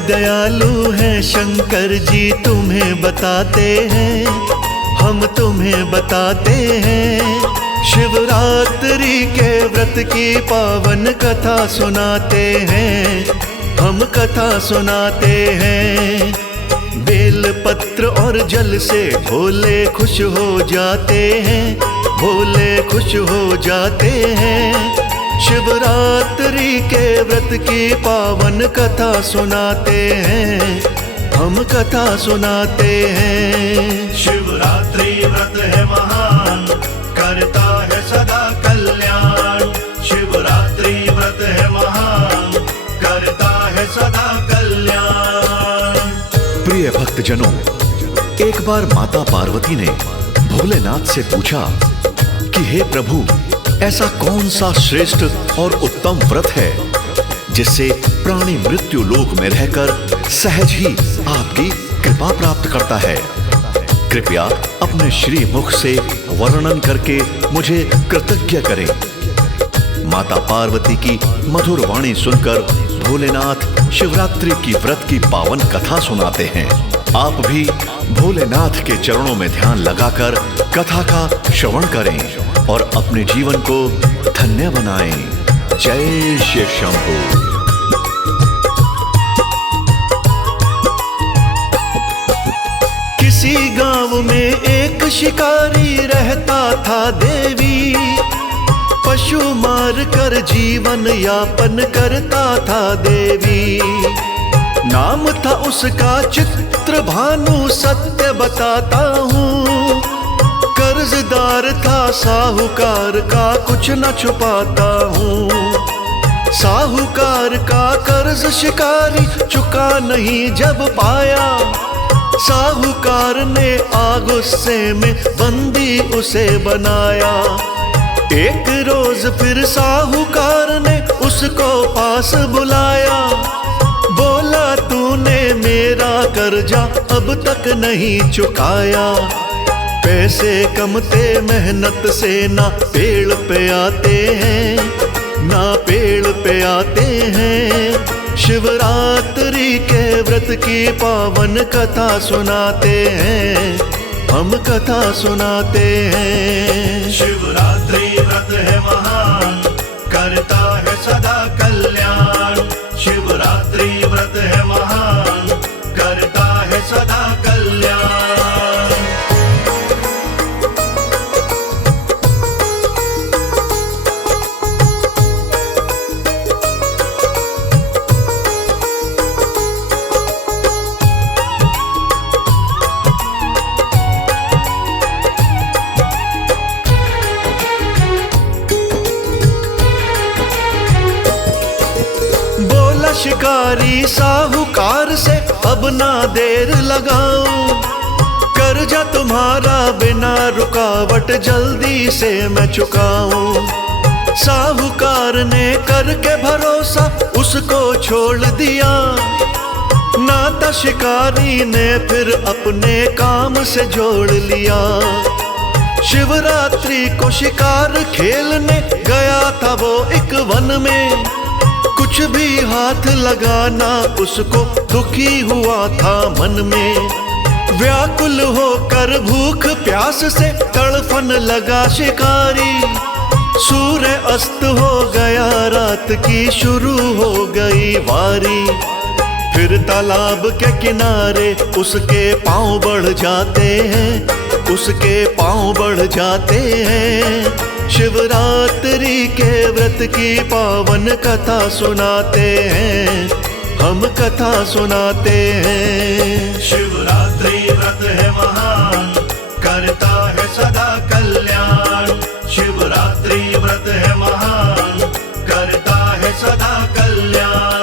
दयालु हैं शंकर जी, तुम्हें बताते हैं, हम तुम्हें बताते हैं। शिवरात्रि के व्रत की पावन कथा सुनाते हैं, हम कथा सुनाते हैं। बेल पत्र और जल से भोले खुश हो जाते हैं, भोले खुश हो जाते हैं। शिवरात्रि के व्रत की पावन कथा सुनाते हैं, हम कथा सुनाते हैं। शिवरात्रि व्रत है महान, करता है सदा कल्याण। शिवरात्रि व्रत है महान, करता है सदा कल्याण। प्रिय भक्तजनों, एक बार माता पार्वती ने भोलेनाथ से पूछा कि हे प्रभु, ऐसा कौन सा श्रेष्ठ और उत्तम व्रत है जिससे प्राणी मृत्यु लोक में रहकर सहज ही आपकी कृपा प्राप्त करता है। कृपया अपने श्री मुख से वर्णन करके मुझे कृतज्ञ करें। माता पार्वती की मधुर वाणी सुनकर भोलेनाथ शिवरात्रि की व्रत की पावन कथा सुनाते हैं। आप भी भोलेनाथ के चरणों में ध्यान लगाकर कथा का श्रवण करें और अपने जीवन को धन्य बनाएं। जय शिव शंभू। किसी गांव में एक शिकारी रहता था देवी, पशु मार कर जीवन यापन करता था देवी। नाम था उसका चित्र भानु, सत्य बताता हूँ। कर्जदार था साहूकार का, कुछ न छुपाता हूँ। साहूकार का कर्ज शिकारी चुका नहीं जब पाया, साहूकार ने आग गुस्से में बंदी उसे बनाया। एक रोज फिर साहूकार ने उसको पास बुलाया, बोला तूने मेरा कर्जा अब तक नहीं चुकाया। पैसे कमते मेहनत से ना पेड़ पे आते हैं, ना पेड़ पे आते हैं। शिवरात्रि के व्रत की पावन कथा सुनाते हैं, हम कथा सुनाते हैं। शिवरात्रि व्रत है महान, करता है सदा कल्याण। शिवरात्रि व्रत है महान, करता है सदा कल्याण। शिकारी साहूकार से अब ना देर लगाऊं, कर्जा तुम्हारा बिना रुकावट जल्दी से मैं चुकाऊं। साहूकार ने करके भरोसा उसको छोड़ दिया, नाता शिकारी ने फिर अपने काम से जोड़ लिया। शिवरात्रि को शिकार खेलने गया था वो एक वन में, कुछ भी हाथ लगाना उसको दुखी हुआ था मन में। व्याकुल होकर भूख प्यास से तड़फन लगा शिकारी, सूर्य अस्त हो गया रात की शुरू हो गई वारी। फिर तालाब के किनारे उसके पांव बढ़ जाते हैं, उसके पांव बढ़ जाते हैं। शिवरात्रि के व्रत की पावन कथा सुनाते हैं, हम कथा सुनाते हैं। शिवरात्रि व्रत है महान, करता है सदा कल्याण। शिवरात्रि व्रत है महान, करता है सदा कल्याण।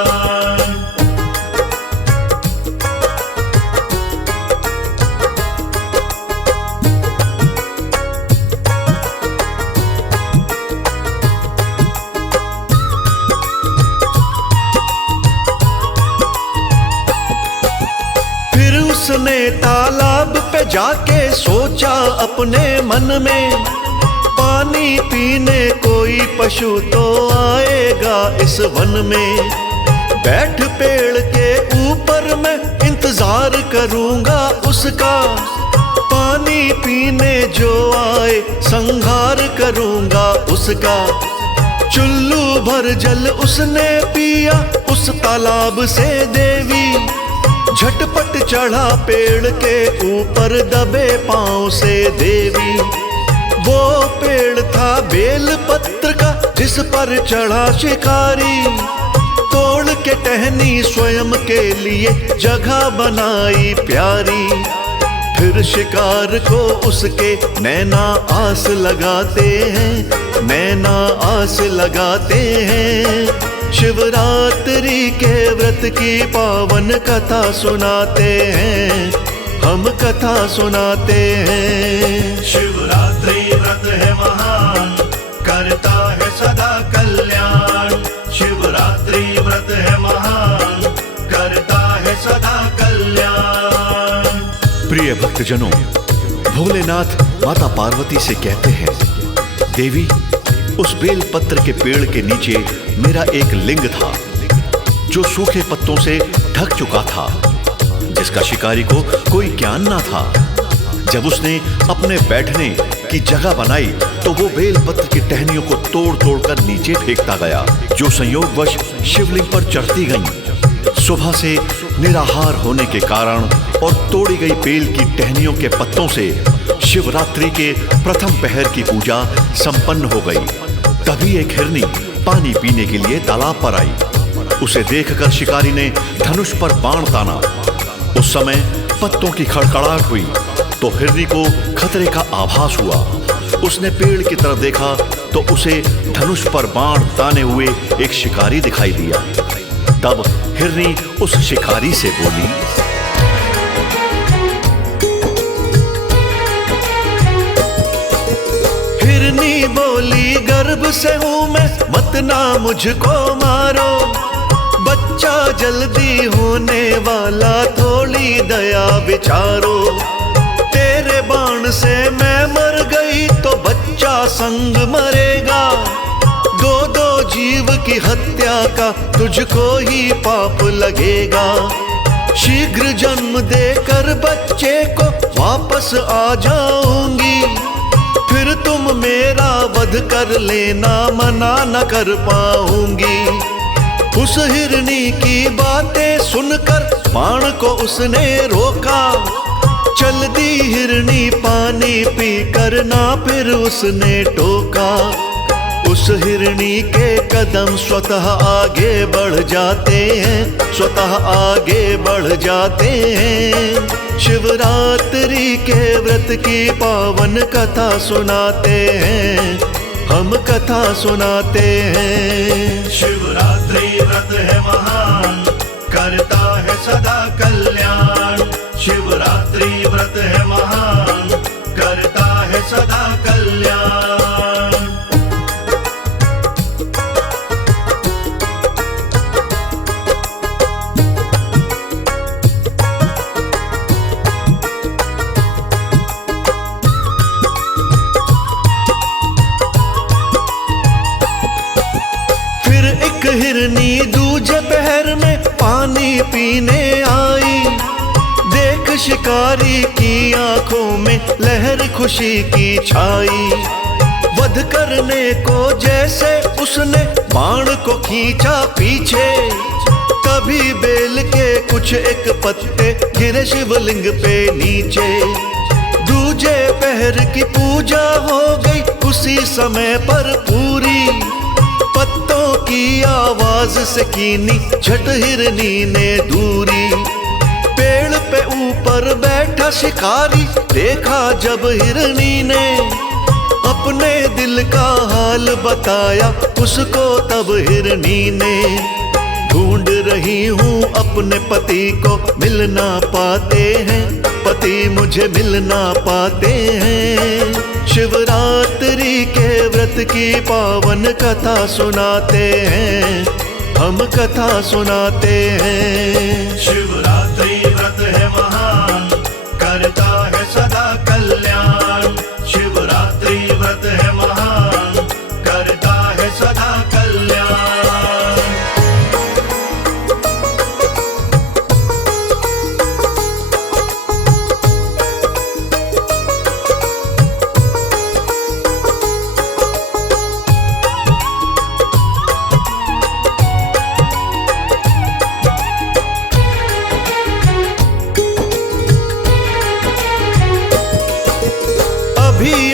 उसने तालाब पे जाके सोचा अपने मन में, पानी पीने कोई पशु तो आएगा इस वन में। बैठ पेड़ के ऊपर मैं इंतजार करूंगा उसका, पानी पीने जो आए संहार करूंगा उसका। चुल्लू भर जल उसने पिया उस तालाब से देवी, झटपट चढ़ा पेड़ के ऊपर दबे पांव से देवी। वो पेड़ था बेल पत्र का जिस पर चढ़ा शिकारी, तोड़ के टहनी स्वयं के लिए जगह बनाई प्यारी। फिर शिकार को उसके नैना आस लगाते हैं, नैना आस लगाते हैं। शिवरात्रि के व्रत की पावन कथा सुनाते हैं, हम कथा सुनाते हैं। शिवरात्रि व्रत है महान, करता है सदा कल्याण। शिवरात्रि व्रत है महान, करता है सदा कल्याण। प्रिय भक्तजनों, भोलेनाथ माता पार्वती से कहते हैं, देवी उस बेल पत्र के पेड़ के नीचे मेरा एक लिंग था जो सूखे पत्तों से ढक चुका था, जिसका शिकारी को कोई ज्ञान ना था। जब उसने अपने बैठने की जगह बनाई तो वो बेल पत्र की टहनियों को तोड़ तोड़ कर नीचे फेंकता गया, जो संयोगवश शिवलिंग पर चढ़ती गईं। सुबह से निराहार होने के कारण और तोड़ी गई बेल की टहनियों के पत्तों से शिवरात्रि के प्रथम पहर की पूजा संपन्न हो गई। तभी एक हिरनी पानी पीने के लिए तालाब पर आई। उसे देखकर शिकारी ने धनुष पर बाण ताना। उस समय पत्तों की खड़खड़ाहट हुई तो हिरनी को खतरे का आभास हुआ। उसने पेड़ की तरफ देखा तो उसे धनुष पर बाण ताने हुए एक शिकारी दिखाई दिया। तब हिरनी उस शिकारी से बोली, हिरनी बोली गर्भ से हूं मैं, मत ना मुझको मारो। बच्चा जल्दी होने वाला, थोड़ी दया विचारो। तेरे बाण से मैं मर गई तो बच्चा संग मरेगा। दो दो जीव की हत्या का तुझको ही पाप लगेगा। शीघ्र जन्म देकर बच्चे को वापस आ जाऊंगी, फिर तुम मेरा वध कर लेना, मना न कर पाऊंगी। उस हिरनी की बातें सुनकर बाण को उसने रोका। चल दी हिरनी पानी पी कर ना फिर उसने टोका। उस हिरनी के कदम स्वतः आगे बढ़ जाते हैं, स्वतः आगे बढ़ जाते हैं। शिवरात्रि के व्रत की पावन कथा सुनाते हैं, हम कथा सुनाते हैं। शिवरात्रि व्रत है महान, करता है सदा कल्याण। शिवरात्रि व्रत है महान, करता है सदा कल्याण। एक हिरनी दूजे पहर में पानी पीने आई। देख शिकारी की आंखों में लहर खुशी की छाई। वध करने को जैसे उसने बाण को खींचा पीछे, तभी बेल के कुछ एक पत्ते गिरे शिवलिंग पे नीचे। दूजे पहर की पूजा हो गई उसी समय पर पूरी। पत्तों की आवाज से कीनी झट हिरनी ने दूरी। पेड़ पे ऊपर बैठा शिकारी देखा जब हिरनी ने, अपने दिल का हाल बताया उसको तब हिरनी ने। ढूंढ रही हूँ अपने पति को, मिल ना पाते हैं, पति मुझे मिल ना पाते हैं। शिवरात्रि के व्रत की पावन कथा सुनाते हैं, हम कथा सुनाते हैं। शिवरात्रि व्रत है महान, करता है सदा कल्याण। शिवरात्रि व्रत है महान, करता है सदा कल्याण।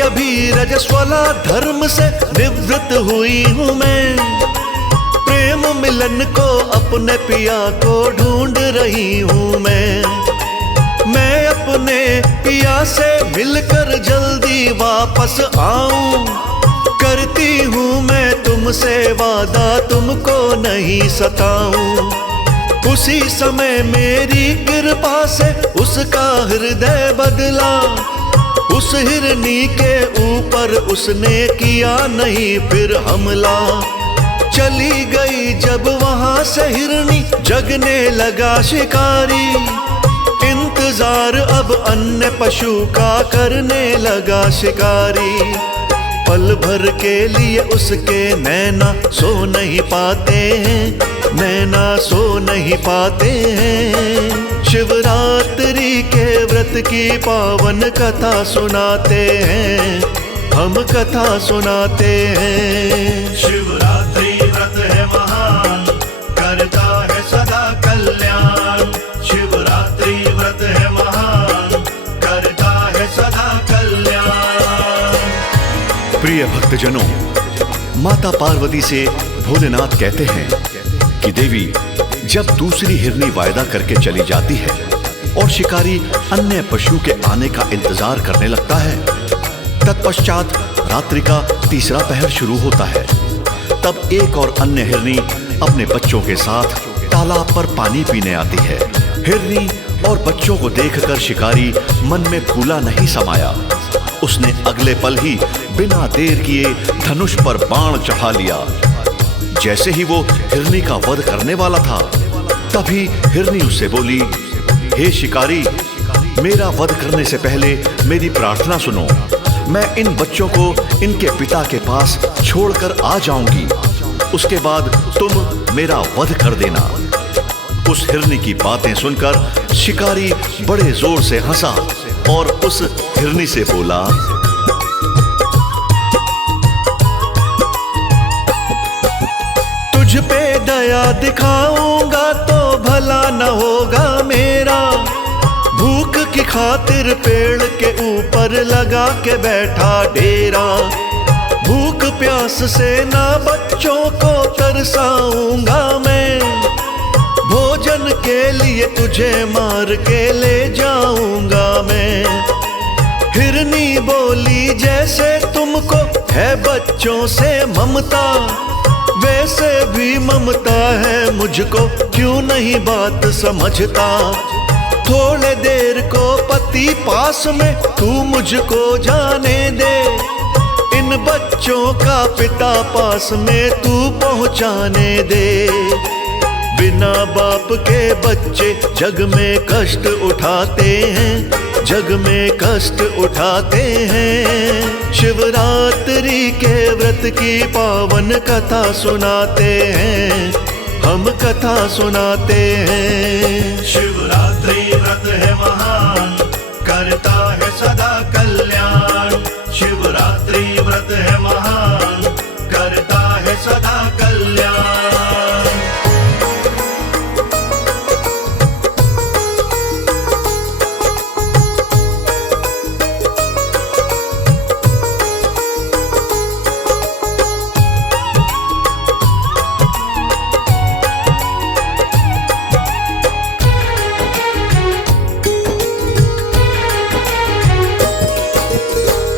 अभी रजस्वला धर्म से निवृत्त हुई हूँ मैं। प्रेम मिलन को अपने पिया को ढूंढ रही हूँ मैं अपने पिया से मिलकर जल्दी वापस आऊं। करती हूँ मैं तुमसे वादा, तुमको नहीं सताऊं। उसी समय मेरी कृपा से उसका हृदय बदला। उस हिरनी के ऊपर उसने किया नहीं फिर हमला। चली गई जब वहां से हिरनी, जगने लगा शिकारी। इंतजार अब अन्य पशु का करने लगा शिकारी। पल भर के लिए उसके नैना सो नहीं पाते हैं, नैना सो नहीं पाते हैं। शिवरात्रि के व्रत की पावन कथा सुनाते हैं, हम कथा सुनाते हैं। शिवरात्रि व्रत है महान, करता है सदा कल्याण। शिवरात्रि व्रत है महान, करता है सदा कल्याण। प्रिय भक्तजनों, माता पार्वती से भोलेनाथ कहते हैं कि देवी जब दूसरी हिरनी वायदा करके चली जाती है और शिकारी अन्य पशु के आने का इंतजार करने लगता है, तत्पश्चात रात्रि का तीसरा पहर शुरू होता है। तब एक और अन्य हिरनी अपने बच्चों के साथ तालाब पर पानी पीने आती है। हिरनी और बच्चों को देखकर शिकारी मन में फूला नहीं समाया। उसने अगले पल ही बिना देर किए धनुष पर बाण चढ़ा लिया। जैसे ही वो हिरनी का वध करने वाला था, तभी हिरनी उससे बोली, हे शिकारी, मेरा वध करने से पहले मेरी प्रार्थना सुनो। मैं इन बच्चों को इनके पिता के पास छोड़कर आ जाऊंगी, उसके बाद तुम मेरा वध कर देना। उस हिरनी की बातें सुनकर शिकारी बड़े जोर से हंसा और उस हिरनी से बोला, तुझ पे दया दिखाऊंगा तो भला न होगा मेरा। भूख की खातिर पेड़ के ऊपर लगा के बैठा डेरा। भूख प्यास से ना बच्चों को तरसाऊंगा मैं। भोजन के लिए तुझे मार के ले जाऊंगा मैं। हिरनी बोली, जैसे तुमको है बच्चों से ममता, वैसे भी ममता है मुझको, क्यों नहीं बात समझता। थोड़े देर को पति पास में तू मुझको जाने दे। इन बच्चों का पिता पास में तू पहुंचाने दे। बिना बाप के बच्चे जग में कष्ट उठाते हैं, जग में कष्ट उठाते हैं। शिवरात्रि के व्रत की पावन कथा सुनाते हैं, हम कथा सुनाते हैं। शिवरात्रि व्रत है महान, करता है सदा कल्याण। शिवरात्रि व्रत है महान, करता है सदा कल्याण।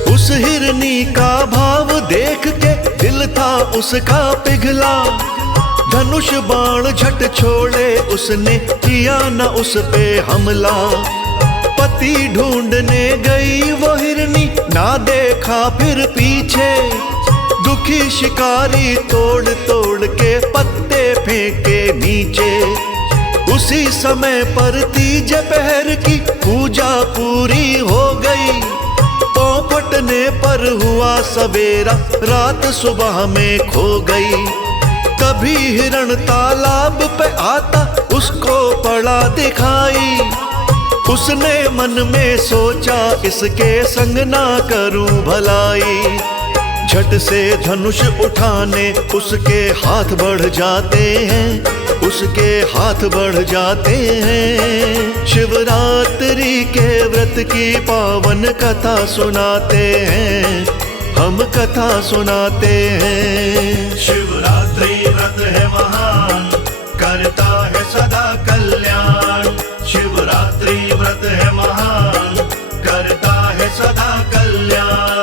उस हिरनी का भाव देख के दिल था उसका पिघला। धनुष बाण झट छोड़े उसने, किया न उस पे हमला। पति ढूंढने गई वो हिरनी, ना देखा फिर पीछे। दुखी शिकारी तोड़ तोड़ के पत्ते फेंके नीचे। उसी समय पर तीज पहर की पूजा पूरी हो गई। फटने पर हुआ सवेरा, रात सुबह में खो गई। तभी हिरण तालाब पे आता उसको पड़ा दिखाई। उसने मन में सोचा, इसके संग ना करूं भलाई। झट से धनुष उठाने उसके हाथ बढ़ जाते हैं, उसके हाथ बढ़ जाते हैं। शिवरात्रि के व्रत की पावन कथा सुनाते हैं, हम कथा सुनाते हैं। शिवरात्रि व्रत है महान, करता है सदा कल्याण। शिवरात्रि व्रत है महान, करता है सदा कल्याण।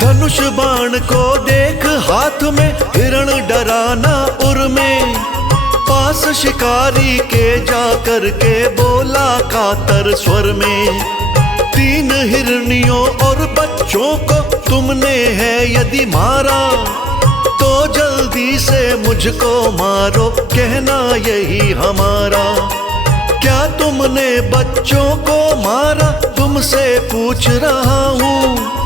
धनुष बाण को देख हाथ में, हिरण डराना उर में। पास शिकारी के जाकर के बोला कातर स्वर में, 3 हिरनियों और बच्चों को तुमने है यदि मारा, तो जल्दी से मुझको मारो, कहना यही हमारा। क्या तुमने बच्चों को मारा, तुमसे पूछ रहा हूँ।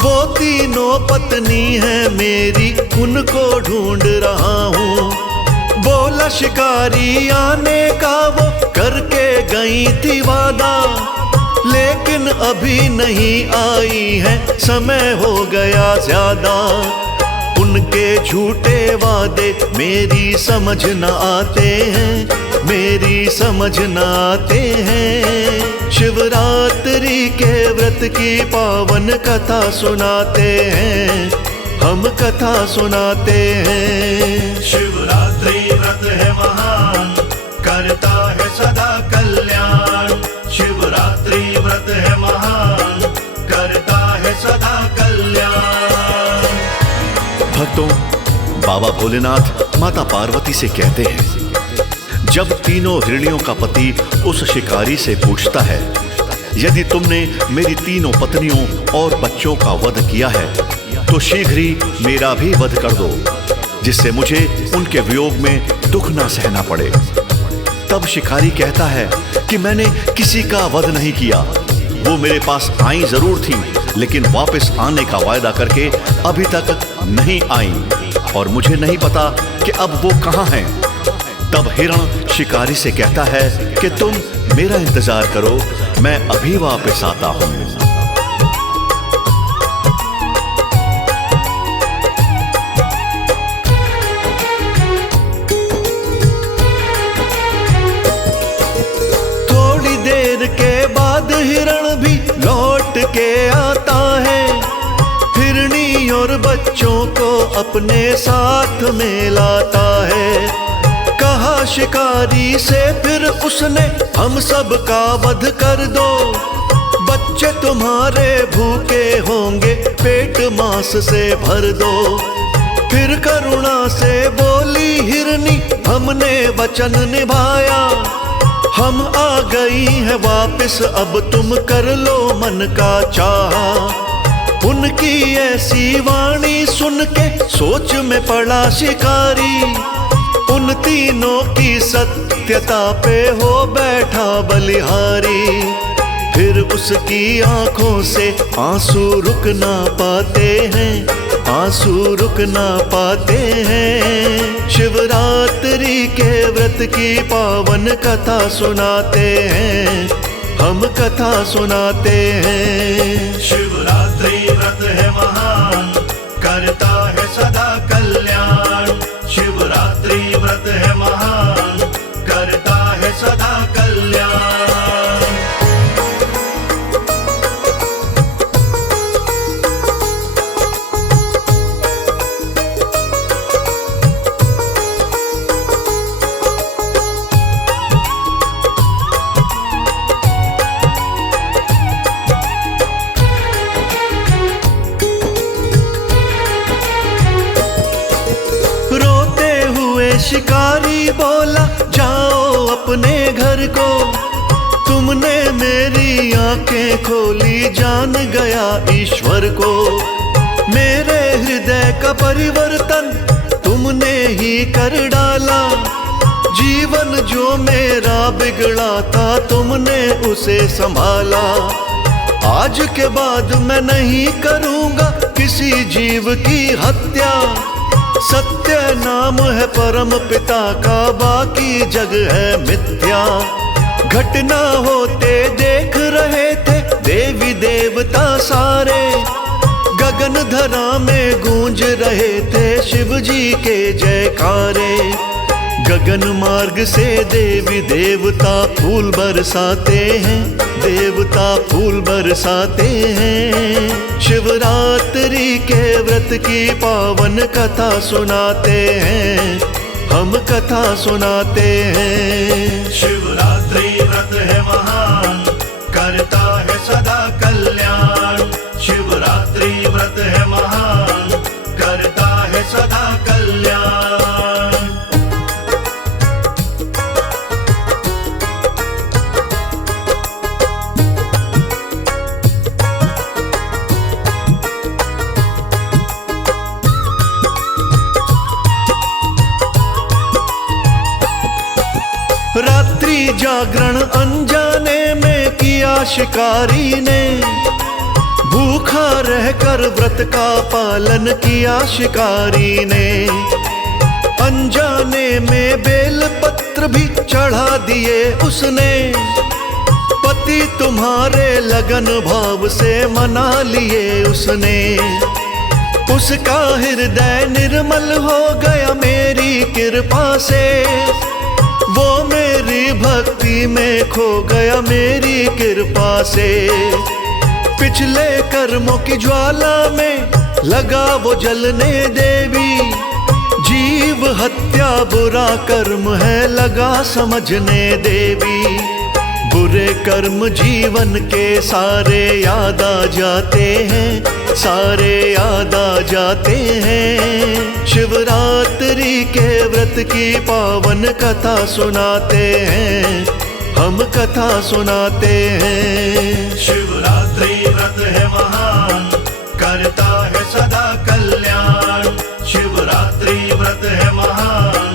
वो तीनों पत्नी है मेरी, उनको ढूंढ रहा हूँ। बोला शिकारी आने का वो करके गई थी वादा, लेकिन अभी नहीं आई है, समय हो गया ज्यादा। उनके झूठे वादे मेरी समझ न आते हैं, मेरी समझ न आते हैं। शिवरात्रि के व्रत की पावन कथा सुनाते हैं, हम कथा सुनाते हैं। शिवरात्रि व्रत है महान, करता है सदा कल्याण। शिवरात्रि व्रत है महान, करता है सदा कल्याण। भक्तों, बाबा भोलेनाथ माता पार्वती से कहते हैं, जब तीनों हिरनियों का पति उस शिकारी से पूछता है, यदि तुमने मेरी तीनों पत्नियों और बच्चों का वध किया है, तो शीघ्र ही मेरा भी वध कर दो, जिससे मुझे उनके वियोग में दुख ना सहना पड़े। तब शिकारी कहता है कि मैंने किसी का वध नहीं किया, वो मेरे पास आई जरूर थी, लेकिन वापस आने का वायदा करके अभी तक नहीं आई, और मुझे नहीं पता कि अब वो कहाँ हैं। तब हिरण शिकारी से कहता है कि तुम मेरा इंतजार करो, मैं अभी वापस आता हूं। थोड़ी देर के बाद हिरण भी लौट के आता है, हिरनी और बच्चों को अपने साथ में लाता है। कहा शिकारी से फिर उसने, हम सब का वध कर दो, बच्चे तुम्हारे भूखे होंगे, पेट मांस से भर दो। फिर करुणा से बोली हिरनी, हमने वचन निभाया, हम आ गई है वापस, अब तुम कर लो मन का चाहा। उनकी ऐसी वाणी सुन के सोच में पड़ा शिकारी, उन तीनों की सत्यता पे हो बैठा बलिहारी। फिर उसकी आंखों से आंसू रुक ना पाते हैं, आंसू रुक ना पाते हैं। शिवरात्रि के व्रत की पावन कथा सुनाते हैं, हम कथा सुनाते हैं। शिवरात्रि व्रत है महान, करता है सदा कल्याण। शिवरात्रि व्रत है महान, करता है सदा कल्याण। शिकारी बोला, जाओ अपने घर को, तुमने मेरी आंखें खोली, जान गया ईश्वर को। मेरे हृदय का परिवर्तन तुमने ही कर डाला, जीवन जो मेरा बिगड़ा था तुमने उसे संभाला। आज के बाद मैं नहीं करूँगा किसी जीव की हत्या, सत्य नाम है परम पिता का, बाकी जग है मिथ्या। घटना होते देख रहे थे देवी देवता सारे, गगन धरा में गूंज रहे थे शिव जी के जयकारे। गगन मार्ग से देवी देवता फूल बरसाते हैं, देवता फूल बरसाते हैं। शिवरात्रि के व्रत की पावन कथा सुनाते हैं, हम कथा सुनाते हैं। शिवरात्रि व्रत है महान, करता है सदा कल्याण। शिवरात्रि व्रत है महान, करता है सदा कल्याण। रात्रि जागरण अनजाने में किया शिकारी ने, भूखा रहकर व्रत का पालन किया शिकारी ने। अनजाने में बेल पत्र भी चढ़ा दिए उसने, पति तुम्हारे लगन भाव से मना लिए उसने। उसका हृदय निर्मल हो गया मेरी कृपा से, वो मेरी भक्ति में खो गया मेरी कृपा से। पिछले कर्मों की ज्वाला में लगा वो जलने देवी, जीव हत्या बुरा कर्म है लगा समझने देवी। बुरे कर्म जीवन के सारे याद आ जाते हैं, सारे याद आ जाते हैं। शिवरात्रि के व्रत की पावन कथा सुनाते हैं, हम कथा सुनाते हैं। शिवरात्रि व्रत है महान, करता है सदा कल्याण। शिवरात्रि व्रत है महान,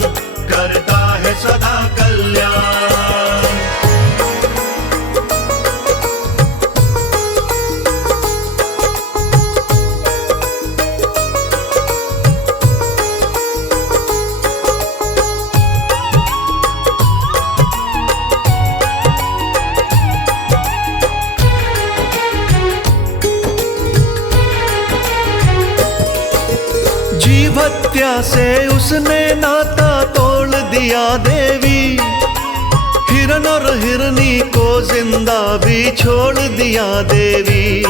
करता है सदा कल्याण। जीव हत्या से उसने नाता तोड़ दिया देवी, हिरन और हिरनी को जिंदा भी छोड़ दिया देवी।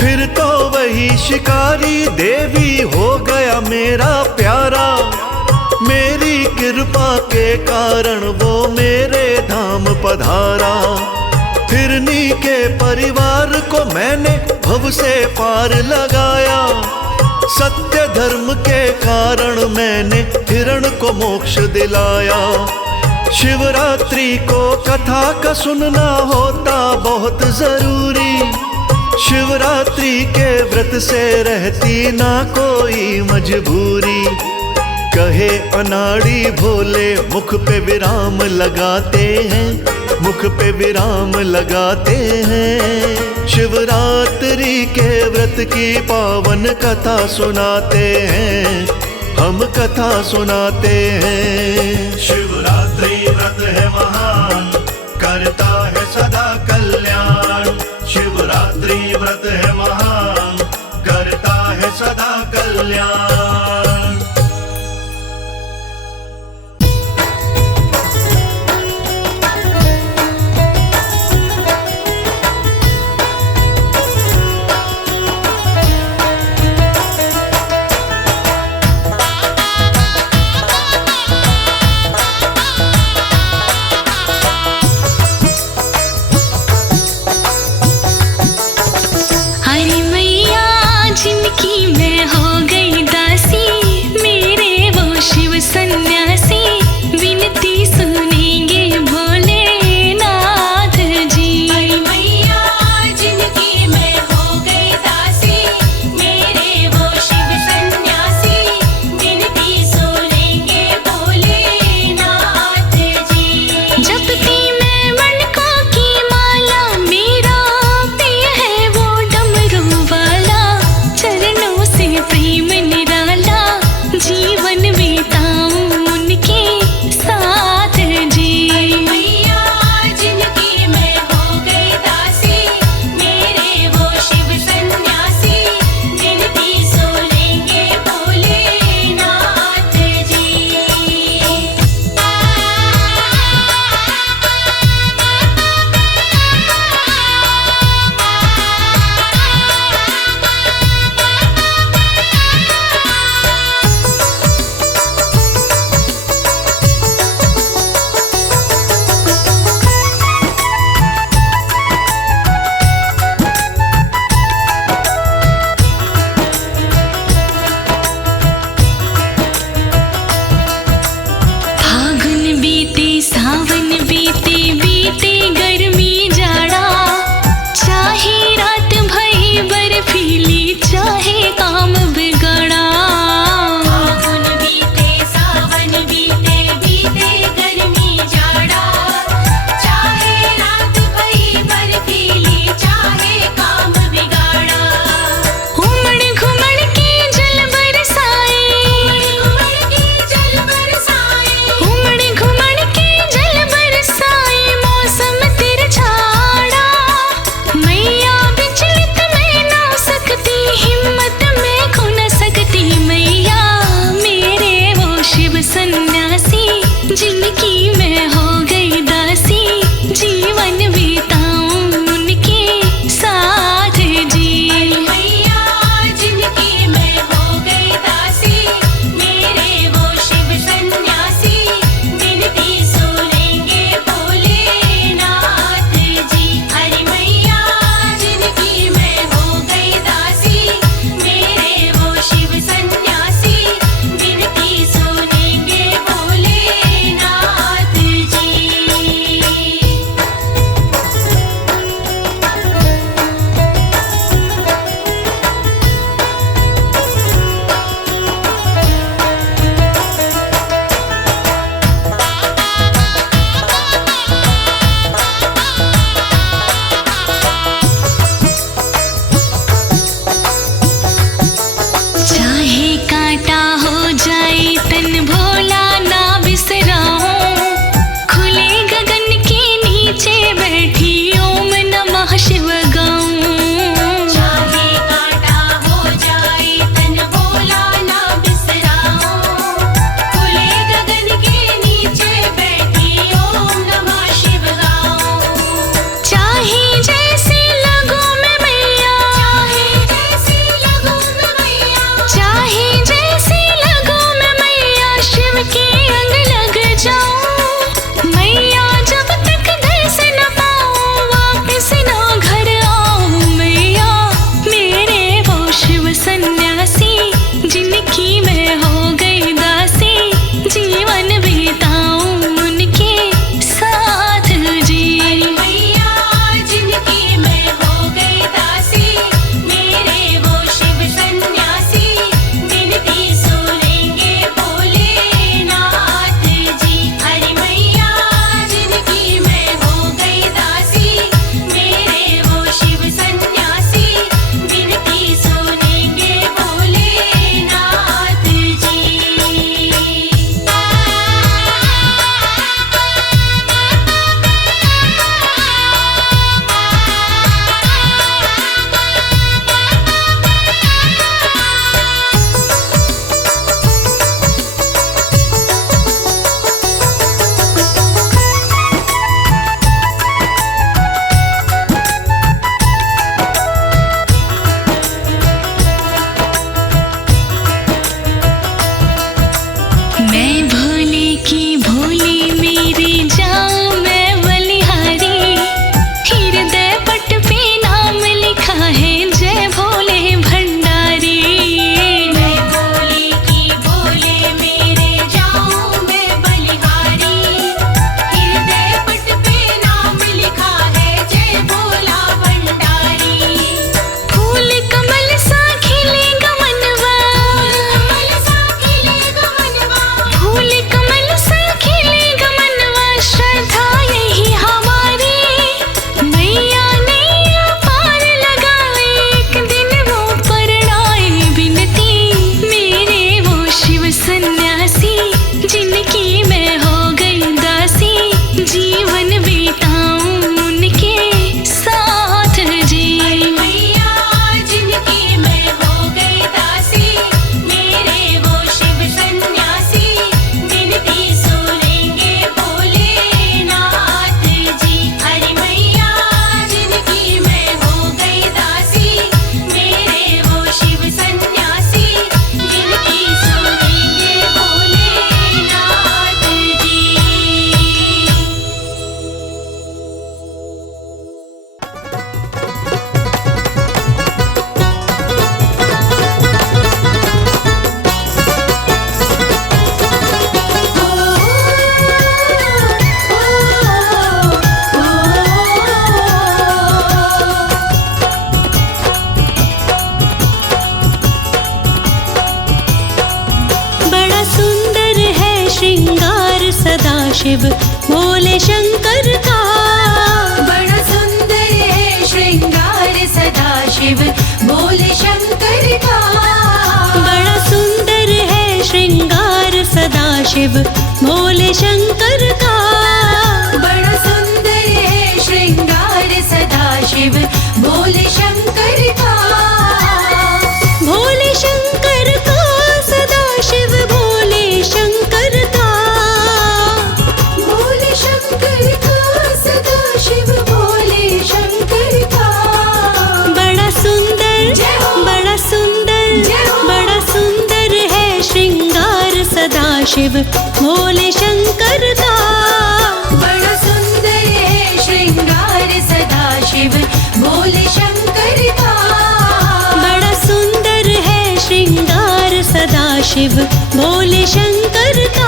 फिर तो वही शिकारी देवी हो गया मेरा प्यारा, मेरी कृपा के कारण वो मेरे धाम पधारा। हिरनी के परिवार को मैंने भव से पार लगाया, सत्य धर्म के कारण मैंने हिरण को मोक्ष दिलाया। शिवरात्रि को कथा का सुनना होता बहुत जरूरी, शिवरात्रि के व्रत से रहती ना कोई मजबूरी। कहे अनाड़ी भोले मुख पे विराम लगाते हैं, मुख पे विराम लगाते हैं। शिवरात्रि के व्रत की पावन कथा सुनाते हैं, हम कथा सुनाते हैं। शिवरात्रि व्रत है महान, करता है सदा कल्याण। शिवरात्रि व्रत है महान, करता है सदा कल्याण। शिव भोले शंकर का। बड़ा सुंदर है श्रृंगार सदा शिव भोले शंकर का। बड़ा सुंदर है श्रृंगार सदा शिव भोले शंकर का। बड़ा सुंदर है श्रृंगार सदा शिव भोले शंकर का। भोले शंकर का सदा शिव भोले शंकर का। भोले शंकर का सदा शिव भोले शंकर का। बड़ा सुंदर जय हो। बड़ा सुंदर जय हो। बड़ा सुंदर है श्रृंगार सदा शिव भोले शंकर का। बड़ा सुंदर है श्रृंगार सदा शिव भोले शंकर का। बड़ा सुंदर है श्रृंगार सदा शिव भोले शंकर का।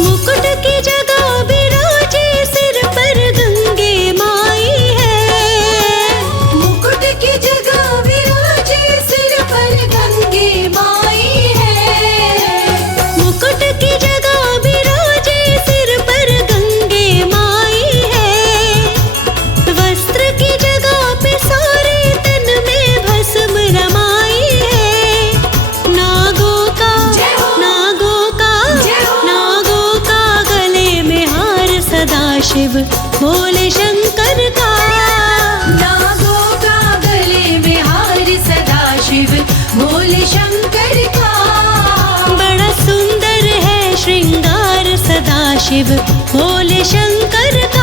मुकुट की जगह विराजे सिर पर गंगे माई है। मुकुट की जगह विराजे सिर पर गंगे माई है। मुकुट की जगह विराजे सिर पर गंगे माई है। वस्त्र की जगह पे सारे तन में भस्म रमाई है। नागों का जय हो। नागों का जय हो। नागों का गले में हार सदा शिव भोले शंकर का। नागों का गले में हार सदा शिव भोले शंकर का। बड़ा सुंदर है श्रृंगार सदा शिव भोले शंकर का।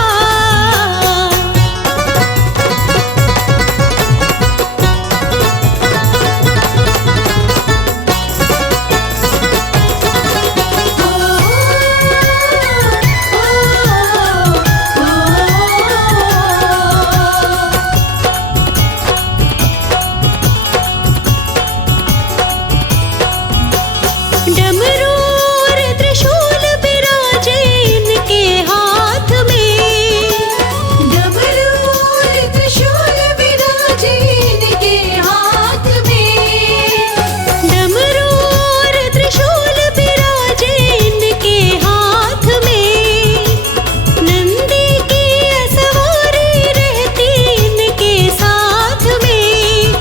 डमरू और त्रिशूल विराजे इनके हाथ में। डमरू और त्रिशूल विराजे इनके हाथ में। डमरू और त्रिशूल विराजे इनके हाथ में। नंदी की सवारी रहती इनके साथ में।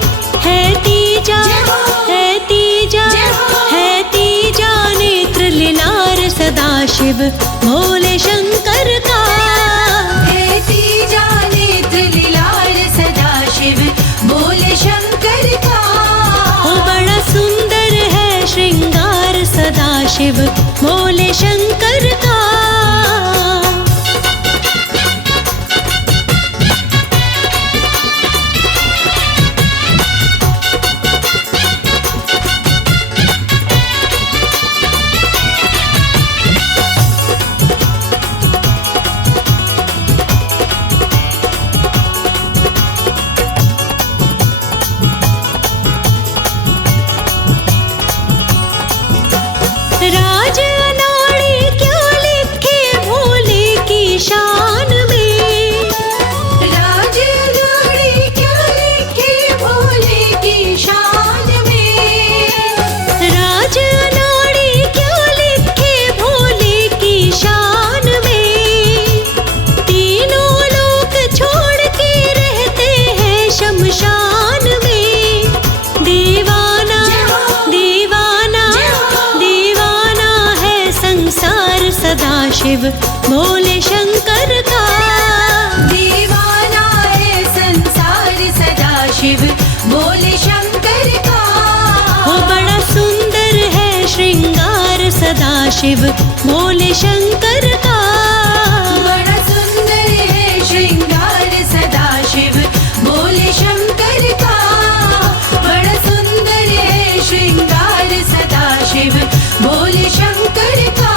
है तीजा जय हो। है तीजा जय हो। है तीजा नेत्र लीलार सदा शिव भोले शंकर का। है तीजा नेत्र लीलार सदा शिव भोले शंकर का। ओ बड़ा सुंदर है श्रृंगार सदा शिव भोले शंकर का। राज अनाड़ी क्या लिखे भोले की शान में। राज अनाड़ी क्या लिखे भोले की शान में। राज अनाड़ी क्या लिखे भोले की शान में। तीनों लोक छोड़ के रहते हैं शमशान में। दीवाना जय हो। दीवाना जय हो। दीवाना है संसार सदा शिव भोले शंकर का। दीवाना है संसार सदा शिव भोले शंकर का। वो बड़ा सुंदर है श्रृंगार सदा शिव भोले शंकर का। बड़ा सुंदर है श्रृंगार सदा शिव भोले शंकर का। बड़ा सुंदर है श्रृंगार सदा शिव भोले शंकर का।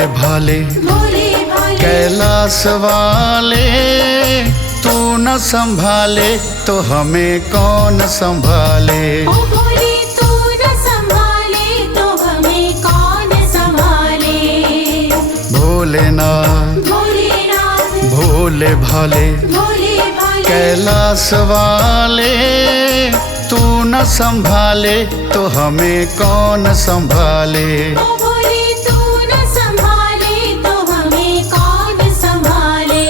भोले भाले भोले भाले कैलाश वाले, तू न संभाले तो हमें कौन संभाले। ओ भोले तू न संभाले तो हमें कौन संभाले। भोलेनाथ भोलेनाथ भोले भाले भोले भाले कैलाश वाले, तू न संभाले तो हमें कौन संभाले। ओ भोले तू न संभाले तो हमें कौन संभाले।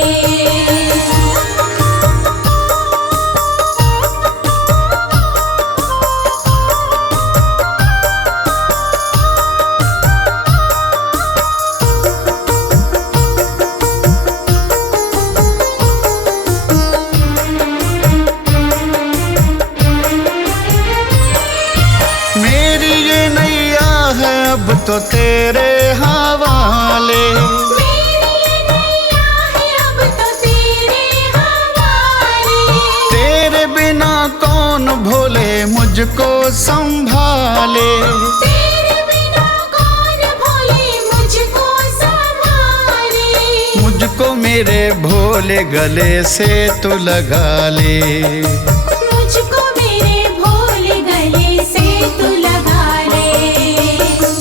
मेरी ये नैया है अब तो तेरे हवाले, मेरी ये नैया है अब तो तेरे हवाले। तेरे बिना कौन भोले मुझको संभाले। तेरे बिना कौन भोले मुझको संभाले। मुझको मेरे भोले गले से तू लगा ले। मुझको मेरे भोले गले से तू लगा ले।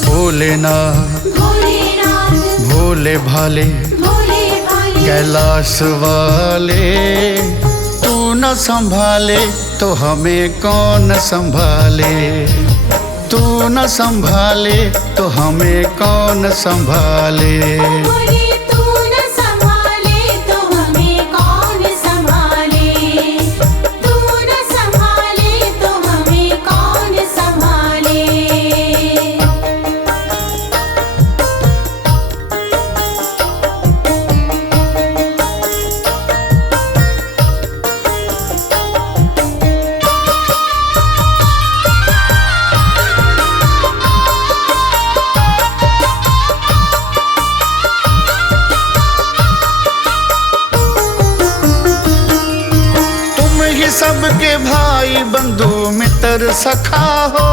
भोलेनाथ भोलेनाथ भोले भाले भोले भाले कैलाश वाले, तू न संभाले तो हमें कौन संभाले। तू न संभाले तो हमें कौन संभाले। भोले तू न संभाले तो हमें कौन संभाले। तू न संभाले तो हमें कौन संभाले। तुम ही सबके भाई बंधु मित्र सखा हो,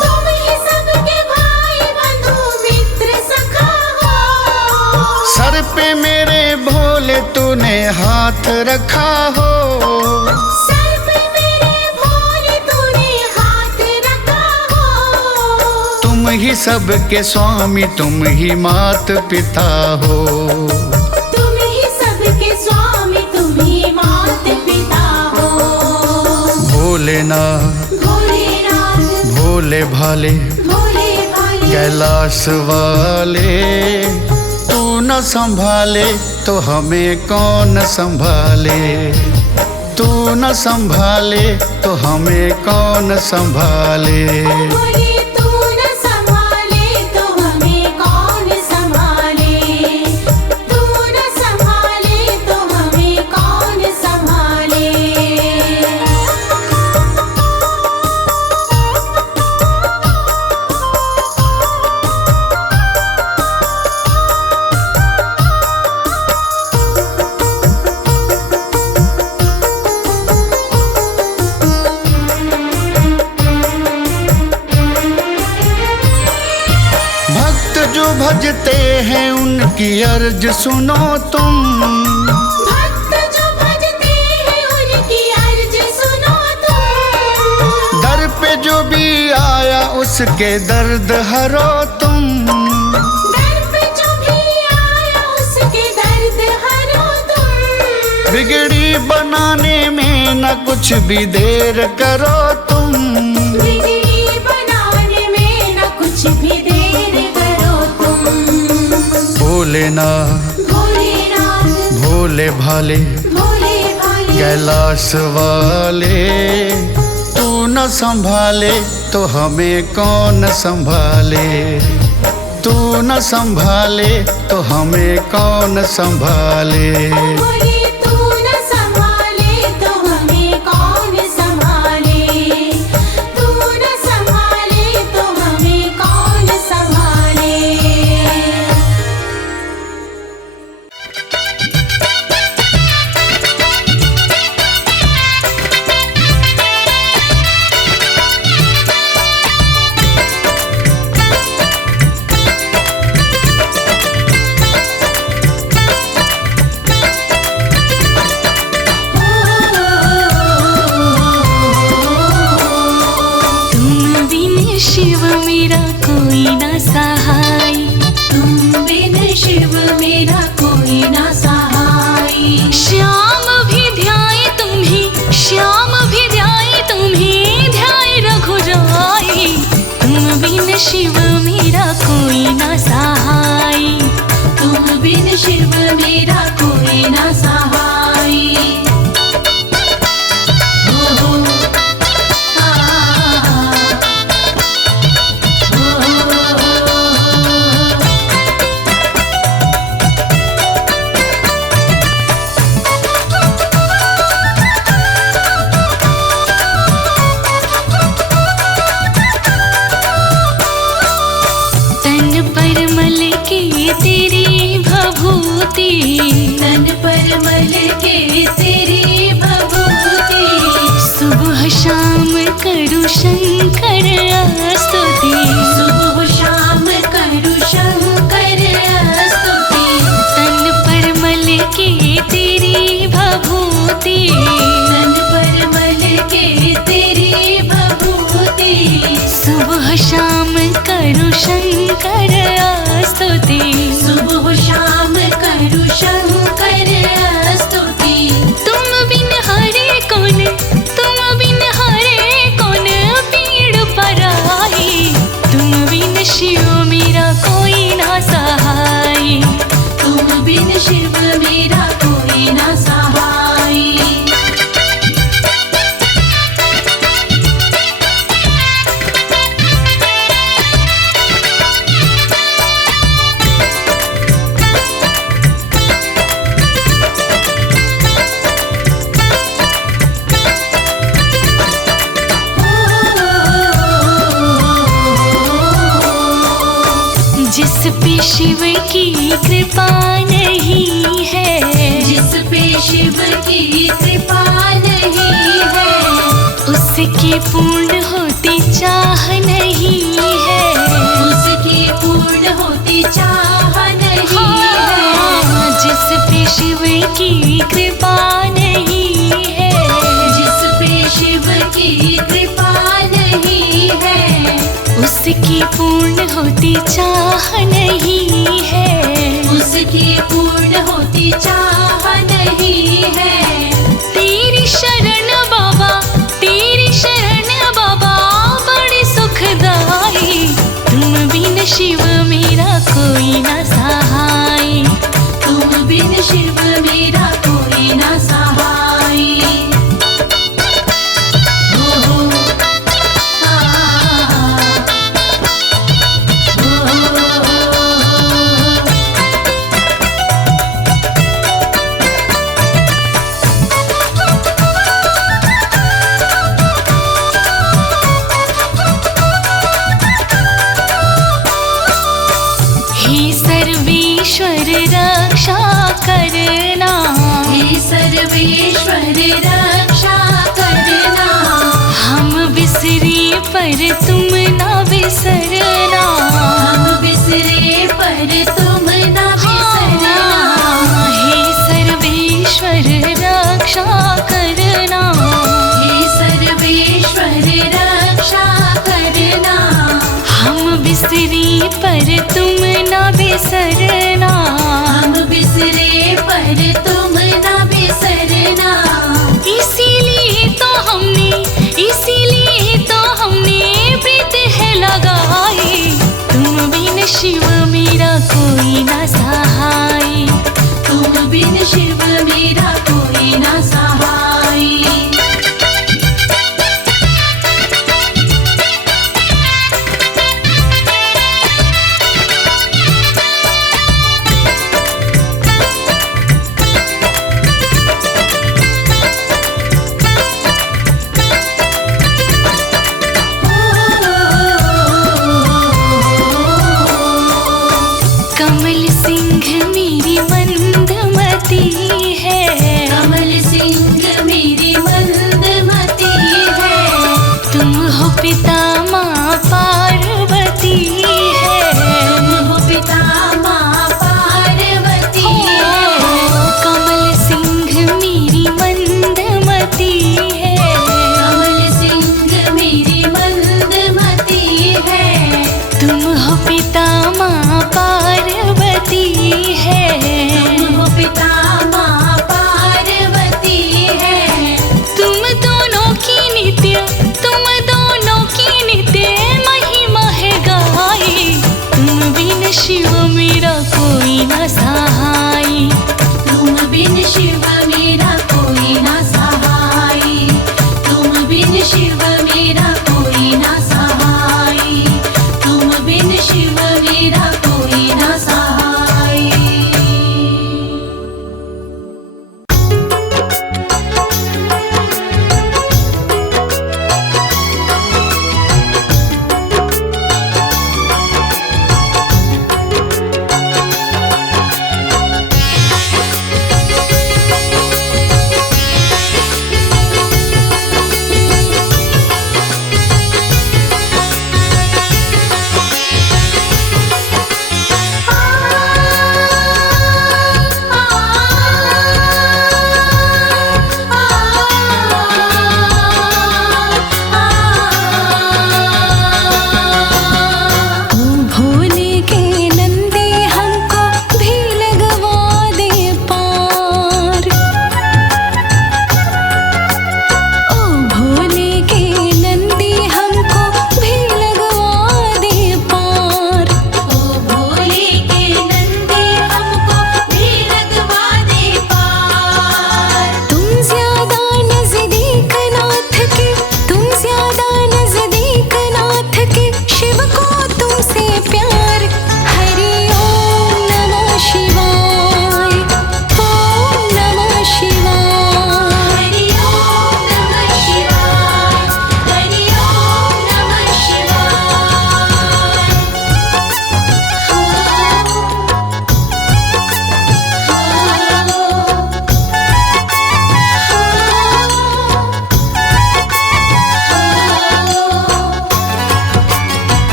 तुम ही सबके भाई बंधु मित्र सखा हो। सर पे मेरे भोले तूने हाथ रखा हो। सर पे मेरे भोले तूने हाथ रखा हो। तुम ही सबके स्वामी, तुम ही मात पिता हो। तुम ही सबके स्वामी, तुम ही मात पिता हो। भोलेनाथ भोलेनाथ भोले भाले भोले भाले कैलाश वाले, तू न संभाले तो हमें कौन संभाले। तू न संभाले तो हमें कौन संभाले। भोले तू न संभाले तो हमें कौन संभाले। तू न संभाले तो हमें कौन संभाले। भक्त जो भजते हैं उनकी अर्ज सुनो तुम। भक्त जो भजते हैं उनकी अर्ज सुनो तुम। दर पे जो भी आया उसके दर्द हरो तुम। दर पे जो भी आया उसके दर्द हरो तुम। बिगड़ी बनाने में न कुछ भी देर करो तुम। बिगड़ी बनाने में न कुछ भी देर करो तुम। भोलेनाथ भोलेनाथ भोले भाले भोले भाले कैलाश वाले, तू न संभाले तो हमें कौन संभाले। तू न संभाले तो हमें कौन संभाले। भोले तू न संभाले तो हमें कौन संभाले। तू न संभाले तो हमें कौन संभाले। स्तुति, तन पर मल के तेरी भभूति, सुबह शाम करूं शंकर स्तुति, सुबह शाम करूं शंकर स्तुति। तुम बिन हरे कौन, तुम बिन हरे कौन पीड़ पराई, तुम बिन शिव मेरा कोई ना सहाय, तुम बिन शिव मेरा कोई ना सहाय। जिस पे शिव की कृपा नहीं है, जिस पे शिव की कृपा नहीं है, उसकी पूर्ण होती चाह नहीं है, उसकी पूर्ण होती चाह नहीं है। जिस पे शिव की कृपा नहीं है, जिस पे शिव की कृपा नहीं है, उसकी पूर्ण होती चाह नहीं है, उसकी पूर्ण होती चाह नहीं है। तेरी शरण बाबा, तेरी शरण बाबा बड़ी सुखदाई, तुम बिन शिव मेरा कोई ना सहाय, तुम बिन शिव मेरा कोई ना सहाय। ओ हे सर्वेश्वर रक्षा करना, हे सर्वेश्वर रक्षा करना, हम बिसरे पर तुम ना बिसरना, हम बिसरे पर तुम ना बिसरना। हे सर्वेश्वर रक्षा करना, हे सर्वेश्वर रक्षा करना, हम बिसरे पर तुम ना बिसरना, हम बिसरे पर तुम ना बिसरना। इसीलिए तो हमने, इसीलिए तो हमने प्रीत है लगाई, तुम बिन शिव मेरा कोई ना सहाय, तुम बिन शिव मेरा कोई ना सहाय।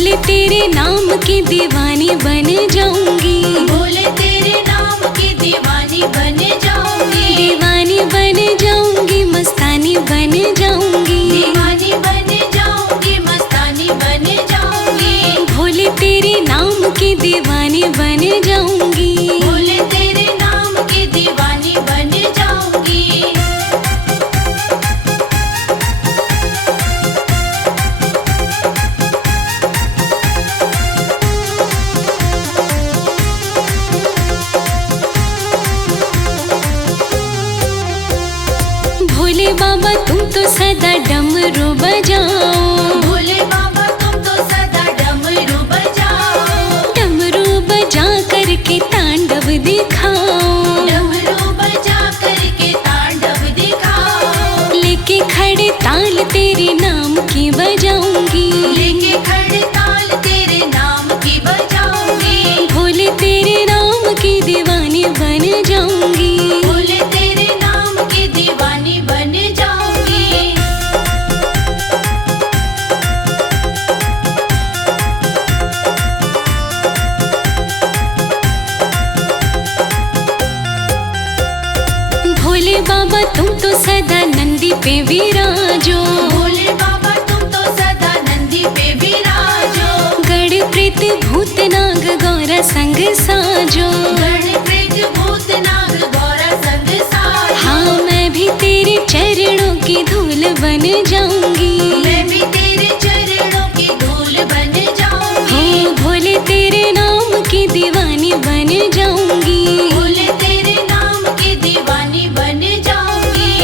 भोले तेरे नाम की दीवानी बन जाऊंगी, भोले तेरे नाम की दीवानी बन जाऊंगी, दीवानी बन जाऊंगी, मस्तानी बन जाऊंगी, दीवानी बन जाऊंगी, मस्तानी बन जाऊंगी, भोले तेरे नाम की दीवानी बन जाऊंगी, भोले तेरे नाम की दीवानी बन जाऊंगी। भोले बाबा तुम तो सदा डमरू बजाओ, भोले बाबा तुम तो सदा डमरू बजाओ, डमरू बजा करके तांडव दिखाओ, डमरू बजा करके तांडव दिखाओ, लेके खड़े ताल तेरे नाम की बजाऊंगी, लेके खड़े ताल तेरे नाम की बजाऊंगी, भोले तेरे नाम की दीवानी बन जाऊंगी, भोले तेरे नाम की दीवानी बन जाऊंगी। भोले बाबा तुम तो सदा नंदी पे विराजो, भोले बाबा तुम तो सदा नंदी पे विराजो, गण प्रेत भूत नाग गौरा संग साजो, गण प्रेत भूत नाग गौरा संग साजो, हाँ मैं भी तेरे चरणों की धूल बन जाऊंगी, मैं भी तेरे चरणों की धूल बन जाऊंगी, हो भोले तेरे नाम की दीवानी बन जाऊंगी, भोले तेरे नाम की दीवानी बन जाऊंगी।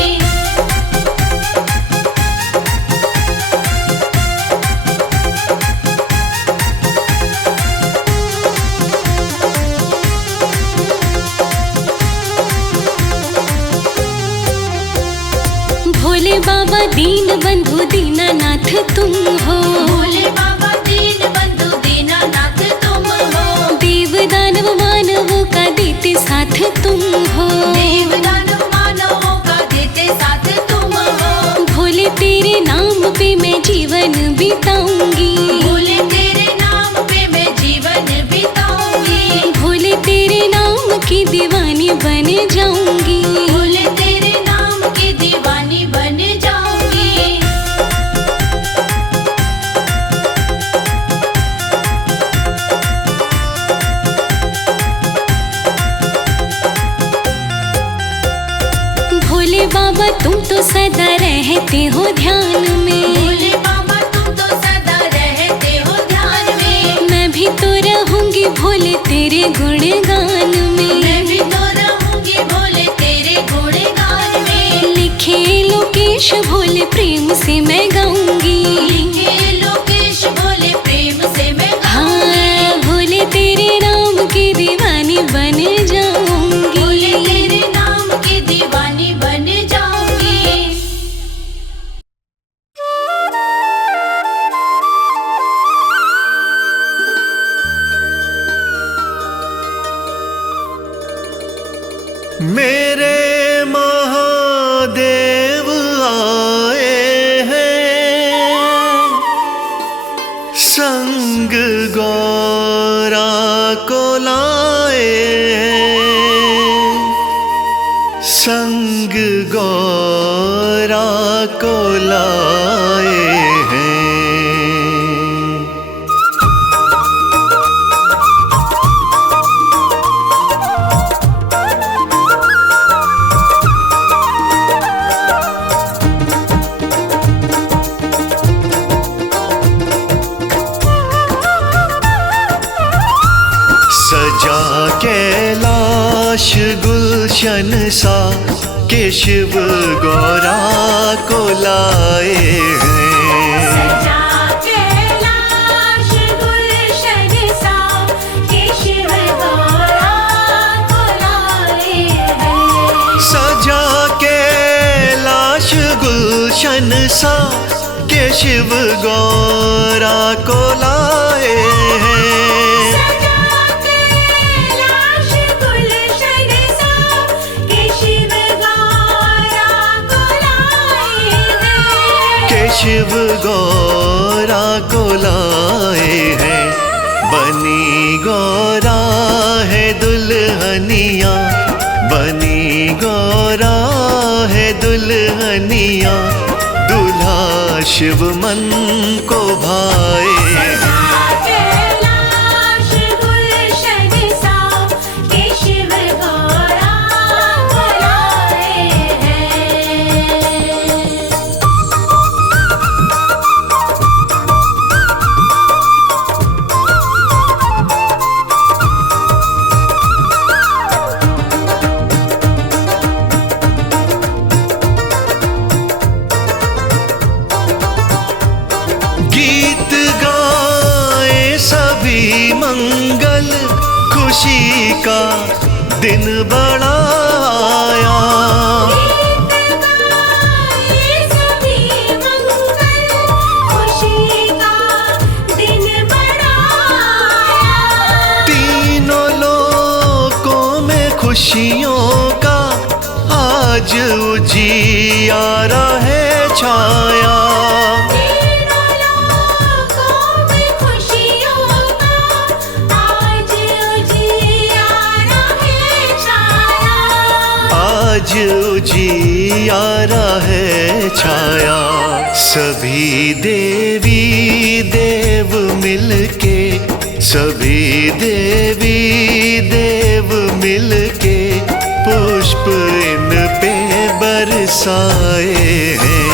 भोले बाबा दीन बंधु दीनानाथ तुम हो, भोले बाबा दीन बंधु दीनानाथ तुम हो, देव दानव मानवों का देते साथ तुम हो, देव दानव मानवों का देते साथ तुम हो, भोले तेरे नाम पे मैं जीवन बिताऊंगी, भोले तेरे नाम पे मैं जीवन बिताऊंगी, भोले तेरे नाम की दीवानी बन जाऊंगी, भोले तेरे नाम की दीवानी बन जाऊंगी। भोले बाबा तुम तो सदा रहते हो ध्यान में, भोले बाबा तुम तो सदा रहते हो ध्यान में, मैं भी तो रहूंगी भोले तेरे गुणगान में, मैं भी तो रहूंगी भोले तेरे गुणगान में, लिखे लोकेश भोले प्रेम से मैं गाऊंगी, लिखे लोकेश भोले प्रेम से मैं हाँ भोले तेरे नाम की दीवानी बन जाऊंगी, भोले तेरे नाम की दीवानी बन जाऊंगी। मेरे महादेव आए हैं, संग गौरा को लाए हैं, संग गौरा को लाए हैं। सजा कैलाश गुलशन सा के शिव गौरा को लाए हैं। सजा कैलाश गुलशन सा के शिव गौरा को लाए हैं। सजा कैलाश गुलशन सा के शिव गौरा को लाए हैं। सजा कैलाश गुलशन सा के शिव गौरा को लाए हैं। के शिव गौरा गौरा को लाए हैं। बनी गौरा है दुल्हनिया, बनी गौरा है दुल्हनिया, दूल्हा शिव मन को भाए। गीत गाए सभी मंगल, खुशी का दिन बड़ा आया। तीनों लोकों में खुशियों का आज उजियारा है छाया। आज उजियारा है छाया। सभी देवी देव मिलके, सभी देवी देव मिलके पुष्प इन पे बरसाए हैं।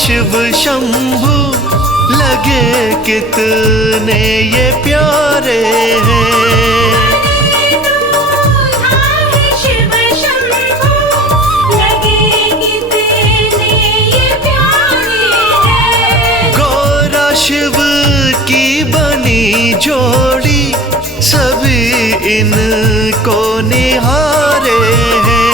शिव शंभु लगे कितने ये प्यारे हैं। शिव शंभु लगे कितने ये प्यारे हैं। गौरा शिव की बनी जोड़ी सभी इनको निहारे हैं।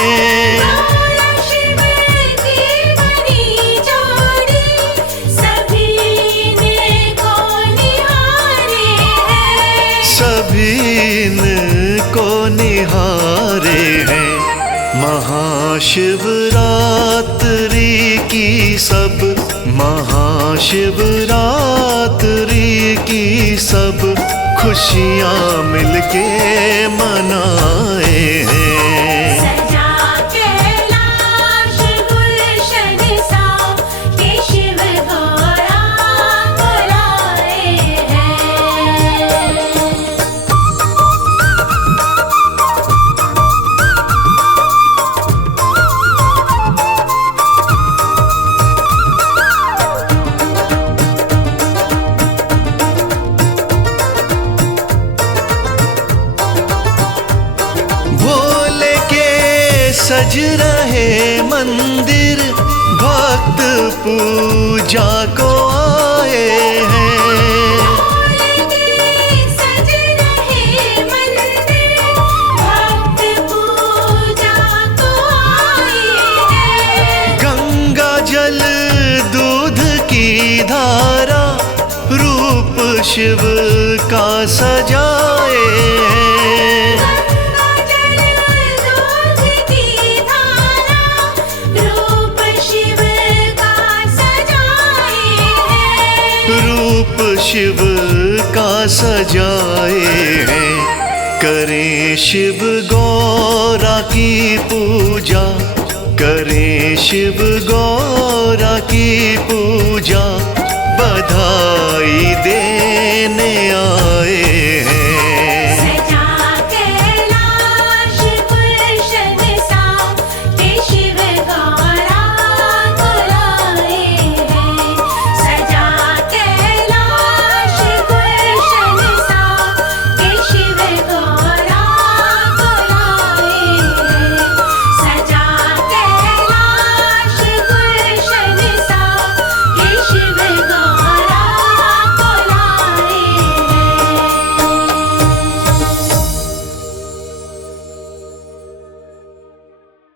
इनको निहारे हैं। महाशिवरात्रि की सब, महाशिवरात्रि की सब खुशियाँ मिलके मनाए हैं। सज रहे मंदिर, भक्त पूजा को आए हैं। सज रहे मंदिर, भक्त पूजा को आए हैं। गंगा जल दूध की धारा रूप शिव का सजाए हैं। रूप शिव का सजाए हैं। करें शिव गौरा की पूजा, करें शिव गौरा की पूजा, बधाई दे